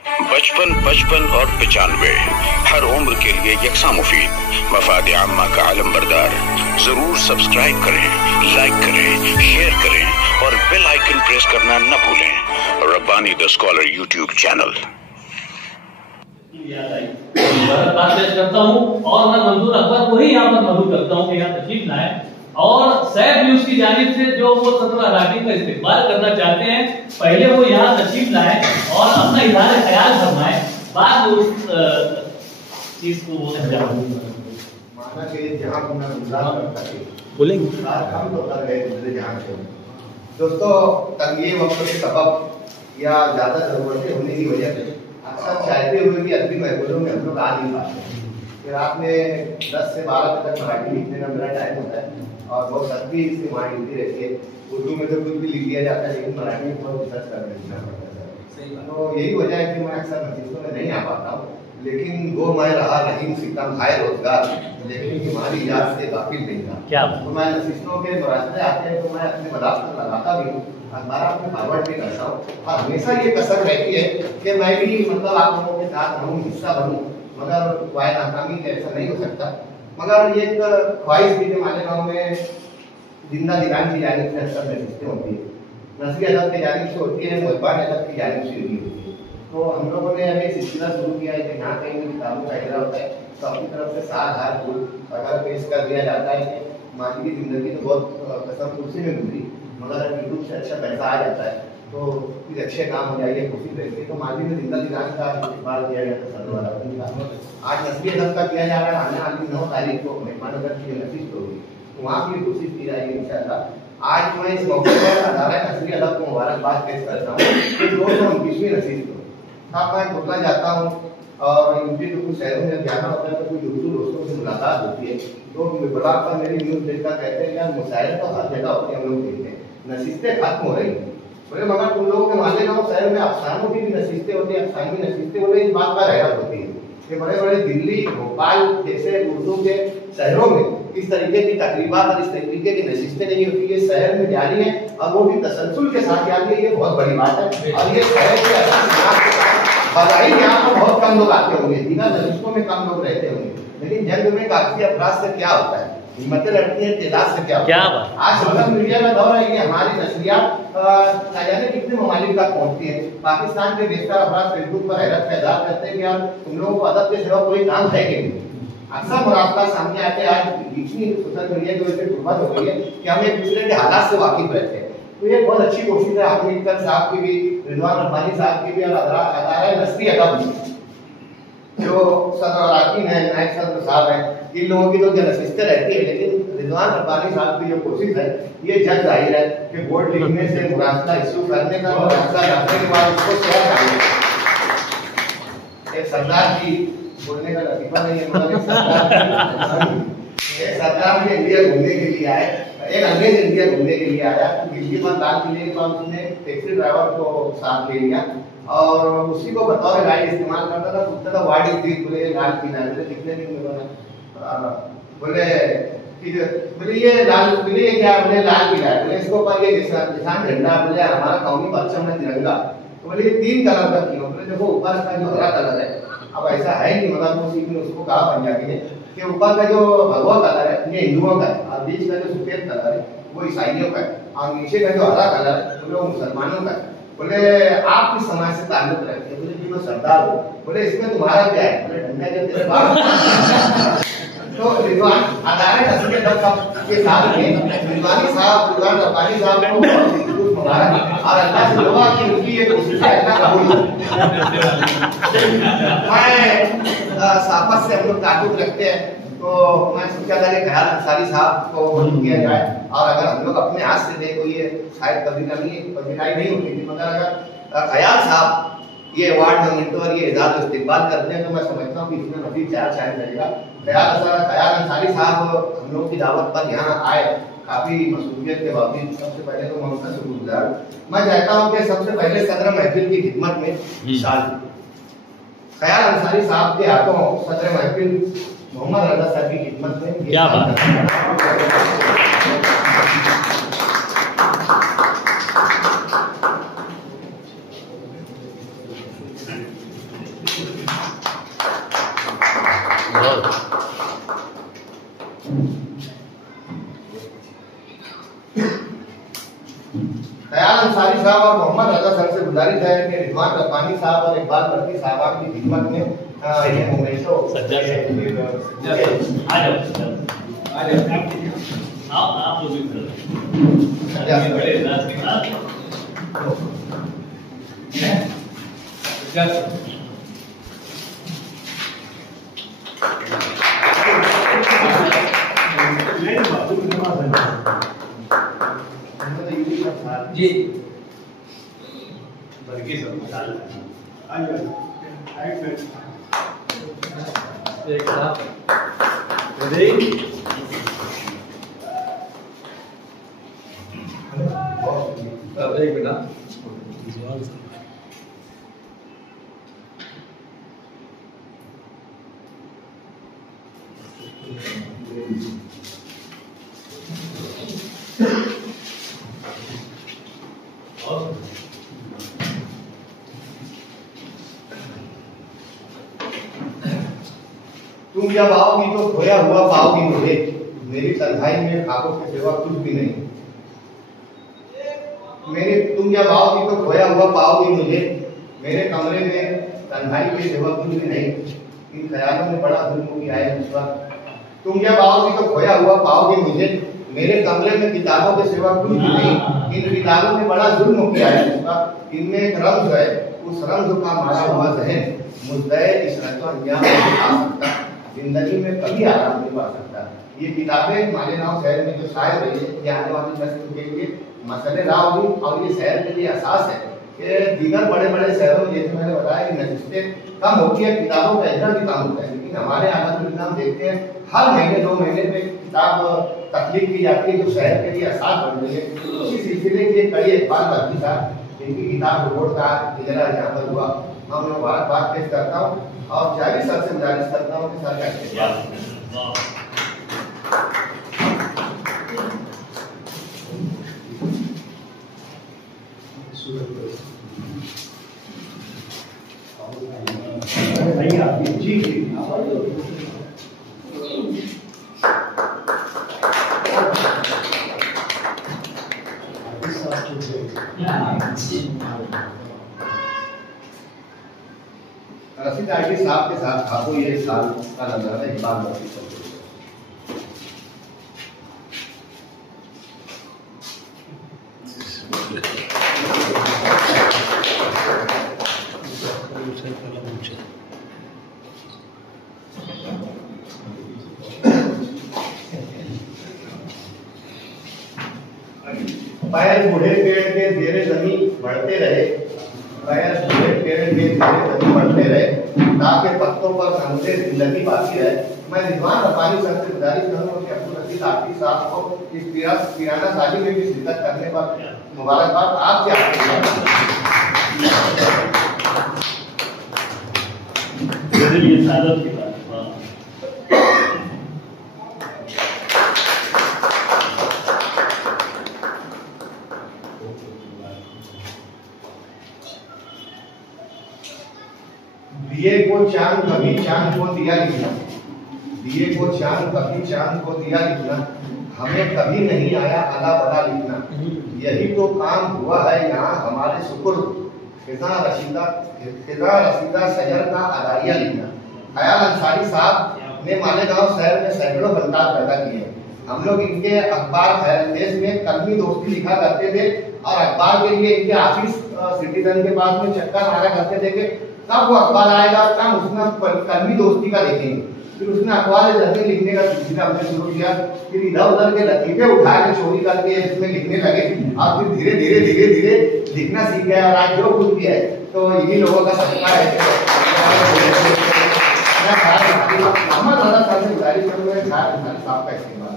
55, 55 और 95 हर उम्र के लिए यकसा मुफीद। मफाद आम्मा का आलम बरदार। जरूर सब्सक्राइब करें, लाइक करें, शेयर करें और बेल आइकन प्रेस करना न भूलें। Rabbani the scholar YouTube channel. बात पेश करता हूँ और मैं मंजूर अकबर को ही यहाँ पर मदद करता हूँ कि यहाँ तशरीफ लाएं और सैफ न्यूज की जानिब से जो वो सदर अराकीन का इस्तेमाल करना चाहते हैं, पहले वो यहाँ तशरीफ लाएं और अपना इजहार ख्याल फरमाएं, बाद में उस चीज को वो माना कि जहाँ को मैं गुजार करता थी बोलेंगे हम तो कर गए दूसरे जहाँ से। दोस्तों, तंगी वक्त के सबब या ज़्यादा ज़रूरतें होने की वजह से अक्सर चाहते हुए भी अरबी महफिलों में हम लोग आ नहीं पाते। फिर रात में 10 से 12 बजे तक मराठी लिखने का मेरा टाइम होता है और बहुत सख्ती इससे वहाँ ड्यूटी रहती है। उर्दू में तो कुछ भी लिख दिया जाता है, लेकिन मराठी में बहुत रिसर्च कर लिखना पड़ता है। तो यही वजह है कि मैं अक्सर नतीजों में नहीं आ पाता हूँ। लेकिन वो मैं रहा रहीम सितम खाए रोजगार, लेकिन हमारी याद से गाफिल नहीं था। क्या तो मैं नतीजों के मुरादे आते हैं तो मैं अपने मदाद पर लगाता भी हूँ, अखबार में फॉरवर्ड भी करता हूँ और हमेशा ये कसर रहती है कि मैं भी मतलब आप लोगों के साथ रहूँ, हिस्सा बनूँ, मगर वाय नाकामी ऐसा नहीं हो सकता। मगर ये एक ख्वाहिश थी कि हमारे गाँव में जिंदा दीवान की जानिब से अक्सर नशिस्तें होती है, नसरी अदब की जानिब से होती है, मुहब्बान अदब की जानिब से होती है। तो हम लोगों ने अभी सिलसिला शुरू किया है कि यहाँ कहीं भी किताबों का इजरा होता है तो अपनी तरफ से 7,000 फूल अगर पेश कर दिया जाता है कि माजी की जिंदगी तो बहुत कसम कुर्सी में गुजरी, मगर यूट्यूब से अच्छा पैसा आ जाता है तो कुछ अच्छे काम हो जाएंगे खुशी रहती है। तो माजी में जिंदा दीवान का इस्तेमाल किया गया था सदर। आज नसरी अदब का किया जा रहा है, आने वाली 9 तारीख को मेहमान अदब की नसीब होगी, तो वहाँ की कोशिश की जाएगी इंशाअल्लाह। आज मैं इस मौके पर अदारा नसरी अदब को मुबारकबाद पेश करता हूँ कि 229वीं नसीब को आप मैं खुदना जाता हूँ और इनके जो कुछ शहरों में जाना होता है तो कुछ उर्दू दोस्तों से मुलाकात होती है तो ब्लॉग पर मेरी न्यूज़ देखकर कहते हैं यार मुशायरे तो हर जगह होते हैं, हम लोग देखते हैं नसीस्तें खत्म हो रही हैं। बोले मगर तुम लोगों के माले गाँव शहर में अफसानों की भी नसीस्तें होती है, अफसानी नसीस्तें होती है। इस बात पर हैरत होती है कि बड़े बड़े दिल्ली, भोपाल जैसे उर्दू के शहरों में इस तरीके की तकरीबात और इस तरीके की नशिस्तें नहीं होती है, शहर में जारी है और वो भी तसलसल के साथ जारी है। ये बहुत बड़ी बात है और ये शहर के बधाई यहाँ पर बहुत कम लोग आते होंगे, बिना नशिस्तों में कम लोग रहते होंगे, लेकिन जंग में काफी अफराद से क्या होता है, हिम्मतें लड़ती हैं, तादाद से क्या होता है। आज सोशल मीडिया का दौर है, ये हमारी नशरियात न जाने कितने ममालिक तक पहुंचती है। पाकिस्तान के बेशतर अफराद फेसबुक पर हैरत पैदा करते हैं कि यार तुम लोगों को अदब के सिवा कोई काम है कि नहीं। अक्सर मुरादला सामने आते हैं, आज इतनी सोशल मीडिया की वजह से गुर्बत हो गई है कि हम एक दूसरे के हालात से वाकिफ रहते हैं। तो ये बहुत अच्छी कोशिश है हामिद इक्तर साहब की भी, रिजवान रब्बानी साहब की भी और अदारा नसरी अदब जो सदर अराकीन है, नायब सदर साहब हैं, इन लोगों की तो नशिस्तें रहती है, लेकिन रिजवान रब्बानी साहब की जो कोशिश है ये जग जाहिर है कि बोर्ड लिखने से मुरादला इशू करने का और मुरादला रखने के बाद उसको शेयर करने एक सरदार की बोलने का लतीफा नहीं है, मगर एक सरदार भी इंडिया घूमने के लिए आए, एक अंग्रेज इंडिया घूमने के लिए आया तो दिल्ली में लाल किले के पास उसने टैक्सी ड्राइवर को साथ ले लिया और उसी को बतौर गाइड इस्तेमाल करता था। पूछता था व्हाट इज दिस, बोले लाल किला है, बोले कितने दिन में बना, बोले बोले ये लाल किले ये क्या, बोले लाल किला है, बोले इसको पर ये निशान झंडा, बोले हमारा कौमी परचम है तिरंगा, तो बोले ये 3 कलर का क्यों, बोले देखो ऊपर का जो हरा कलर है, अब ऐसा है नहीं, मगर वो उसी ने उसको कहा पंजाबी ने कि ऊपर का जो भगवा कलर है ये हिंदुओं का है और बीच का जो सफेद कलर है वो ईसाइयों का है और नीचे का जो हरा कलर है वो मुसलमानों का है। बोले आप किस समाज से ताल्लुक रखते हैं, बोले कि मैं सरदार हूँ, बोले इसमें तुम्हारा क्या है, बोले डंडा के तेरे बाप। तो रिजवान अदारे नसरी अदब के साथ में रिजवानी साहब, रिजवान रब्बानी साहब को मुबारक और अल्लाह से दुआ कि उनकी ये कोशिश है अल्लाह कबूल करे। मैं साफत से हम लोग ताल्लुक रखते हैं तो मैं सोचा था कि ख्याल अंसारी साहब को मदद किया जाए और अगर हम लोग अपने हाथ से देखो ये शायद कभी नहीं होती थी, मगर अगर ख्याल साहब ये अवार्ड में मिलते और ये एजाज इस्तेमाल करते हैं तो मैं समझता हूँ कि इसमें मजीद चार शायद रहेगा। ख्याल अंसारी साहब हम लोग की दावत पर यहाँ आए, काफी मसरूफियत के बावजूद, सबसे पहले तो मैं उनका शुक्रगुजार हूँ। मैं चाहता हूँ कि सबसे पहले सदर महफिल की खिदमत में शामिल ख्याल अंसारी साहब के हाथों सदर महफिल मोहम्मद रजा साहब की खिदमत में क्या रब्बानी साहब और मोहम्मद रजा सर से गुजारिश है कि रिजवान रब्बानी साहब और इकबाल बर्की साहब की खिदमत में ये मोमेंटो सज्जा से आ जाओ आप लोग भी बड़े इलाज के साथ जी बल्कि एक मिनट तुम जब आओगी तो खोया हुआ पाओगी मुझे, मेरी तन्हाई में खाकों के सिवा कुछ भी नहीं। तुम जब आओगी तो खोया हुआ पाओगी मुझे, मेरे कमरे में तन्हाई के सिवा कुछ भी नहीं। इन ख्यालों में बड़ा जुल्म किया है उस वक्त। तुम जब आओगी तो खोया हुआ पाओगी मुझे, मेरे कमरे में किताबों के सिवा कुछ भी नहीं। इन किताबों में बड़ा जुल्म किया है उस वक्त। इनमें एक रम्ज है, उस रम्ज का मारा हुआ जहन मुद्दे इस रत्व अंजाम नहीं आ सकता, जिंदगी में कभी आराम नहीं पा सकता। ये किताबें मालेगांव शहर में जो शायर रही है, ये आने वाली नस्ल के लिए मसले राह हुई और ये शहर के लिए एहसास है कि दीगर बड़े बड़े शहरों में जैसे मैंने बताया कि नशिस्तें कम होती है, किताबों का इतना भी कम होता है। लेकिन हमारे आलम हम देखते हैं हर महीने 2 महीने में किताब तकलीफ की जाती है जो शहर के लिए एहसास बन रही है। उसी सिलसिले की एक कड़ी इकबाल बर्की साहब, इनकी किताब रिपोर्ट का इजरा यहाँ पर हुआ, मैं उन्हें मुबारकबाद पेश करता हूँ और जारी सर से गुजारिश करता हूँ कि सर जी रशीद आईडी साहब के साथ आपको ये साल का नजर है इकबाल बर्की साहब। पैर बूढ़े पेड़ के धीरे जमी बढ़ते रहे, पैर बूढ़े पेड़ के धीरे जमी बढ़ते रहे, ताकि पत्तों पर हमसे जिंदगी बाकी रहे। मैं रिजवान रब्बानी सर से गुजारिश करूंगा कि अब्दुल रशीद आफी साहब को इस पिराना शादी में भी शिरकत करने पर मुबारकबाद। आप क्या दिए को चांद कभी चांद को दिया लिखना, दिए को चांद कभी चांद को दिया लिखना, हमें कभी नहीं आया अला बला लिखना। यही तो काम हुआ है यहाँ हमारे सुपुर्द, खिजा रसीदा शजर का अदारिया लिखना। ख्याल अंसारी साहब ने मालेगांव शहर में सैकड़ों फनकार पैदा किए। हम लोग इनके अखबार खैरदेश में कलमी दोस्ती लिखा करते थे और अखबार के लिए इनके ऑफिस सिटीजन के पास में चक्कर मारा करते थे कि कब वो अखबार आएगा, कब उसमें कलमी दोस्ती का लिखेंगे। फिर उसने अखबार जल्दी लिखने का सिलसिला हमने शुरू किया। फिर इधर उधर के लतीफे उठा के चोरी करके इसमें लिखने लगे और फिर धीरे धीरे धीरे धीरे लिखना सीख गया और आज जो कुछ भी है तो इन्हीं लोगों का सदका है। मोहम्मद रजा साहब से गुजारिश करूंगा साहब का इस्तेमाल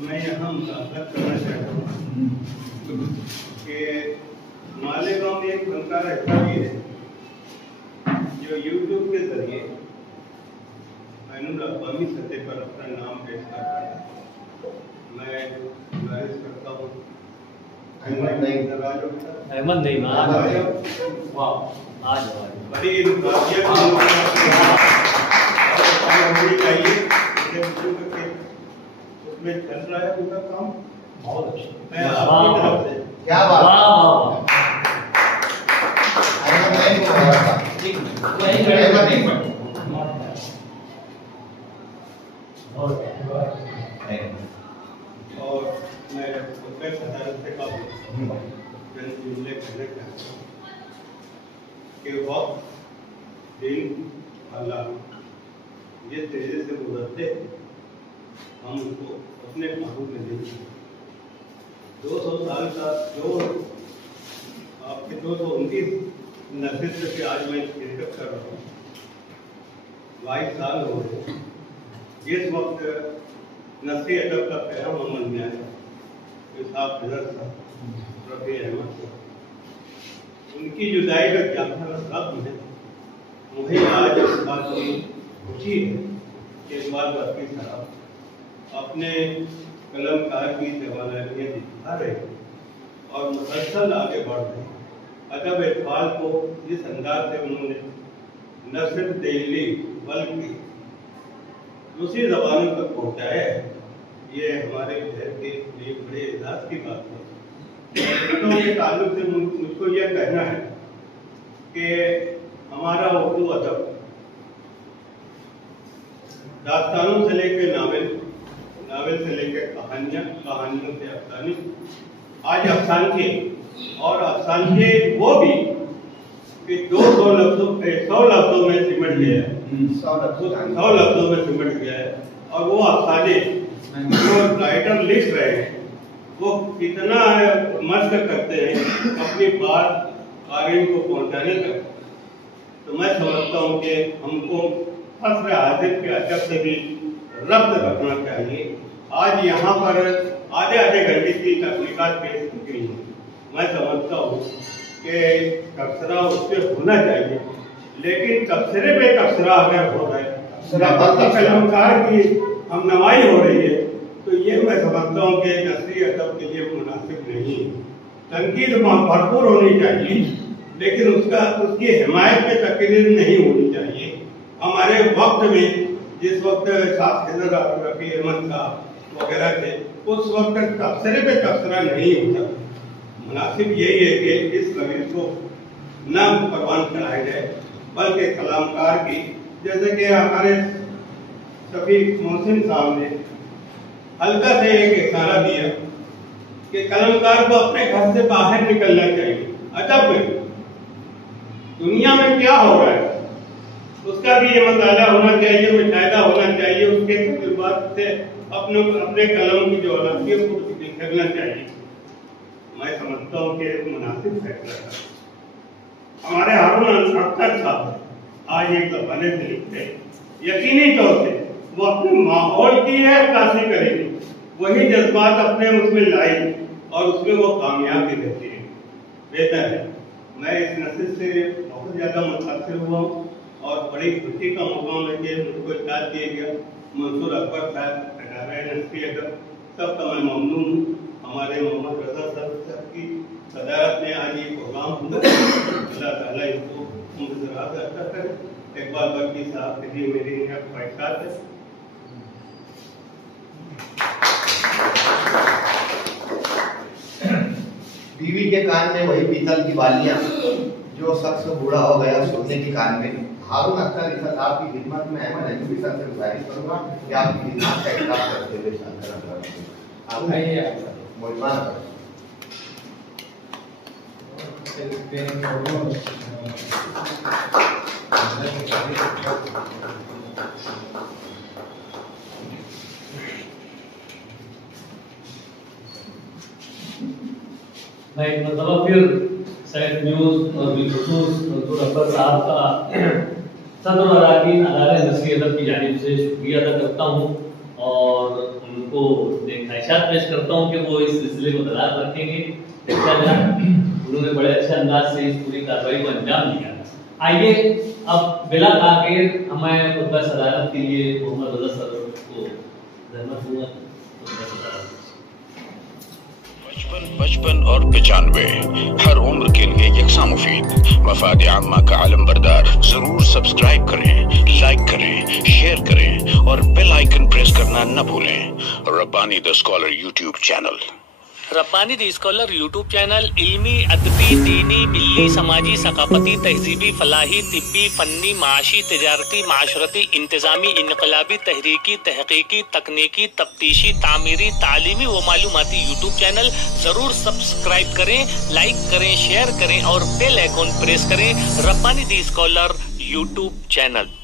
मैं यहाँ मुलाकात करना चाहता हूँ कि मालेगांव में एक फनकार ऐसा भी है जो यूट्यूब के जरिए अक़वामी सतह पर अपना नाम पेश करता है। मैं गुजारिश करता हूँ अहमद नहीं। अहमद नहीं, वाह आज बड़ी इंसानियत होनी चाहिए, उसमें चल रहा है उनका काम बहुत अच्छा। मैं आपकी तरफ से क्या बात। अहमद नहीं को हमारा था। अहमद नहीं। और मैं उसमें सदारत से काफी जुमले कहना चाहता हूँ कि वक्त दिन अल्लाह ये तेजी से गुजरते हम उसको अपने काबू में नहीं। 200 साल का जो आपके 229 नस्ल से आज मैं शिरकत कर रहा हूँ, 22 साल हो गए। इस वक्त नस्ली अदब का पैगाम अमल में आया, साहब हजरत साहब रफ़ी अहमद साहब, उनकी जुदाई का क्या शब्द है। मुझे आज इस बात की खुशी है कि इकबाल रफ़ी साहब अपने कलमकार की सवालियत दिखा रहे हैं और मुसलसल आगे बढ़ रहे हैं। अदब इकबाल को जिस अंदाज से उन्होंने न सिर्फ दिल्ली बल्कि दूसरी ज़बानों तक पहुँचाया है, ये हमारे शहर के लिए बड़े एजाज की बात है। तो ये ताल्लुक से मुझको यह कहना है कि हमारा उर्दू अदब दास्तानों से लेकर नावल, नावल से लेकर कहानियाँ, कहानियों से अफसाने, आज अफसाने और अफसाने वो भी कि 200 लफ्जों 100 लफ्जों में सिमट गया है, 100 लफ्जों में सिमट गया है। और वो अफसाने जो राइटर लिख रहे हैं वो कितना मशक करते हैं अपनी बात कारीन को पहुंचाने तक। तो मैं समझता हूँ कि हमको असर हाजिर के अदब से भी रब्त रखना चाहिए। आज यहाँ पर आधे घंटे की तकनीकात पेश की गई हैं। मैं समझता हूँ कि तबसरा उससे होना चाहिए, लेकिन तबसरे पे तबसरा अगर हो रहा है, कलमकार की हम नवाई हो रही है, तो ये मैं समझता हूँ कि नस्ली अदब के लिए मुनासिब नहीं है। तनकीद भरपूर होनी चाहिए, लेकिन उसकी हिमायत में तकरीर नहीं होनी चाहिए। हमारे वक्त में जिस वक्त साहब रफ़ी अहमद साहब वगैरह थे, उस वक्त तबसरे पे तबसरा नहीं होता। मुनासिब यही है कि इस रवीश को न परवान कराया जाए, बल्कि कलामकार की, जैसे कि हमारे सभी मोहसिन साहब ने हल्का से एक इशारा दिया कि कलमकार को अपने घर से बाहर निकलना चाहिए। अदब में दुनिया में क्या हो रहा है उसका भी ये मताला होना चाहिए, मुशाहिदा होना चाहिए, उसके तजुर्बात से अपने कलम की जो अलाकियत को निकलना चाहिए। मैं समझता हूँ कि मुनासिब फैसला था। हमारे हारून अख्तर साहब आज एक ज़माने से लिखते हैं, यकीनी तौर से वो अपने माहौल की है अक्कासी करेगी, वही जज्बात अपने उसमें लाएगी और उसमें वो कामयाबी रहती है। बेहतर है। मैं इस नस्ल से बहुत ज़्यादा मुतासिर हुआ हूँ और बड़ी खुशी का मौका है कि मुझको इत्तला दिया गया। मंसूर अकबर साहब अदारा नस्ली अदब सबका मैं ममनून हूँ। हमारे मोहम्मद रजा साहब की सदारत में आज ये प्रोग्राम हुआ। अल्लाह ताला इसको मुझरात अता करे। इकबाल बख्शी साहब के लिए मेरी ख्वाहिशात है। बीवी के कान में वही पीतल की बालियां, जो शख्स बूढ़ा हो गया सोने के कान में। हारून अख्तर इस आपकी खिदमत में अहमद अजूबी सर से गुजारिश करूंगा कि आपकी खिदमत का इकरार करते हुए शानदार आप आइए मोहमान मैं एक मरतबा फिर सैफ न्यूज़ और बिलखुसूस मंसूर अकबर साहब का सदर अराकीन अदारा नस्ली अदब की जानिब से शुक्रिया अदा करता हूँ और उनको ख्वाहिशात पेश करता हूँ कि वो इस सिलसिले को दराज रखेंगे। उन्होंने बड़े अच्छे अंदाज से इस पूरी कार्रवाई को अंजाम दिया। आइए अब बिला ताखिर हमें खुतबा सदारत के लिए मोहम्मद रजा सर को रहमत दूंगा। 55 और 95 हर उम्र के लिए यकसा मुफीद। मफाद आम्मा का आलम बरदार। जरूर सब्सक्राइब करें, लाइक करें, शेयर करें और बेल आइकन प्रेस करना न भूलें। Rabbani the scholar YouTube channel. Rabbani the scholar YouTube channel इल्मी, अदबी, दीनी, मिल्ली, समाजी, सकाफती, तहजीबी, फलाही, तिब्बी, फन्नी, माशी, तिजारती, माशरती, इंतजामी, इनकलाबी, तहरीकी, तहकीकी, तकनीकी, तफ्तीशी, तामीरी, तालीमी व मालूमाती यूट्यूब चैनल। जरूर सब्सक्राइब करें, लाइक करें, शेयर करें और बेल आइकन प्रेस करें। Rabbani the scholar YouTube channel.